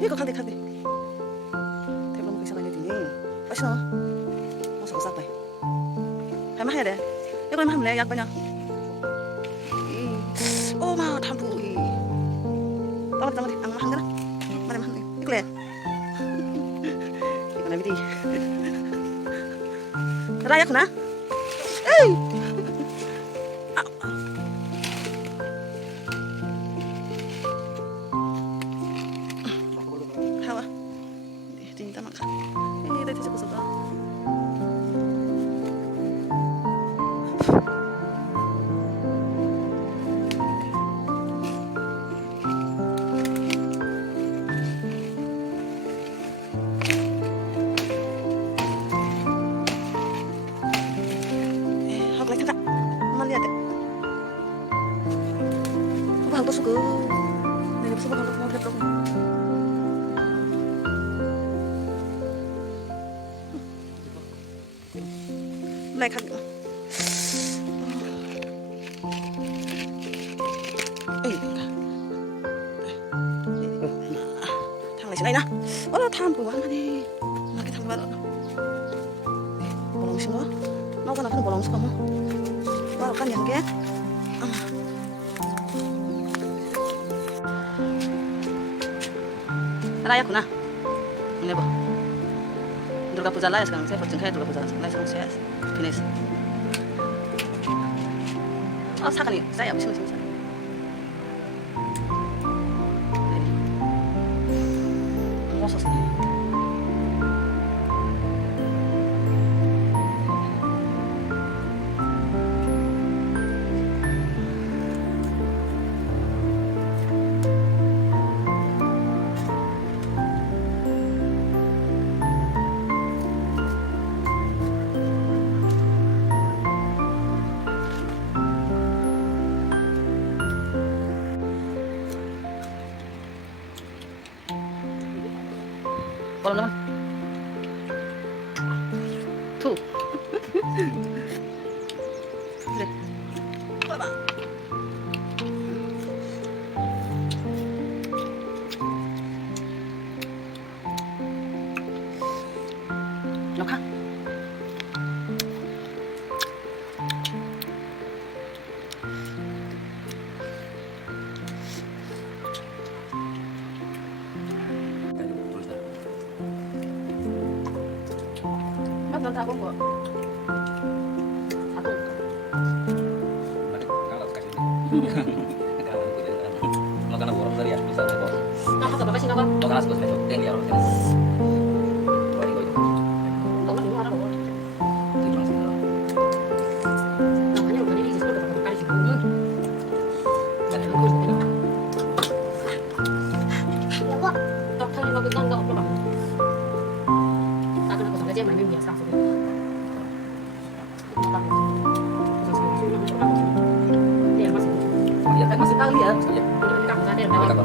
이거 간대. 대본 먹기 시작하니 맛있어. 맛있어 쌌다. 할만 해야 돼. 이거 하면 돼. 약 그냥. 오마 담부. 땅어리 안 거나. 말하면 한 개. 이거래. 이거 나비디. 라야구나. 에이. 하와. 진짜 많다. 내 뒤집어 써봐. học lấy thật ạ. Mang lihat deh. Bang tuh suka. Nih bisa bang mau lihat dong. Này khăn. Thằng này xuống đây nè. Tham của anh đi. Mà cái thằng bạn đó. Bolong xuống đó. Nó có nào bolong xuống không? Wah, kan yang ge. Rayaku나. Ini apa? Durga Puja lah ya sekarang. Saya berjengkel Durga Puja. Lah sekarang saya finish. Oh, 사과니. saya habis musim saya. Ngosot nih. Bolong naman. Tuh. Udah. Apa? Nok ha? Nonton tabung kok. Satu. Kalau kasih ini. Makan borong dari ya bisa kok. Nah, apa sih nggak? Makan asbes besok. Yang dia orang sini. Dua minggu itu. Tolong dulu ada bolong. Itu langsung dulu. Namanya udah ini sudah berapa kali sih? Kan itu. Ya kok. Tak kali nggak betul nggak apa-apa. Aku nak kosong aja main biasa saja. Iya masih. Dia kan masih kali ya. Udah kita sadar Makan dah. apa?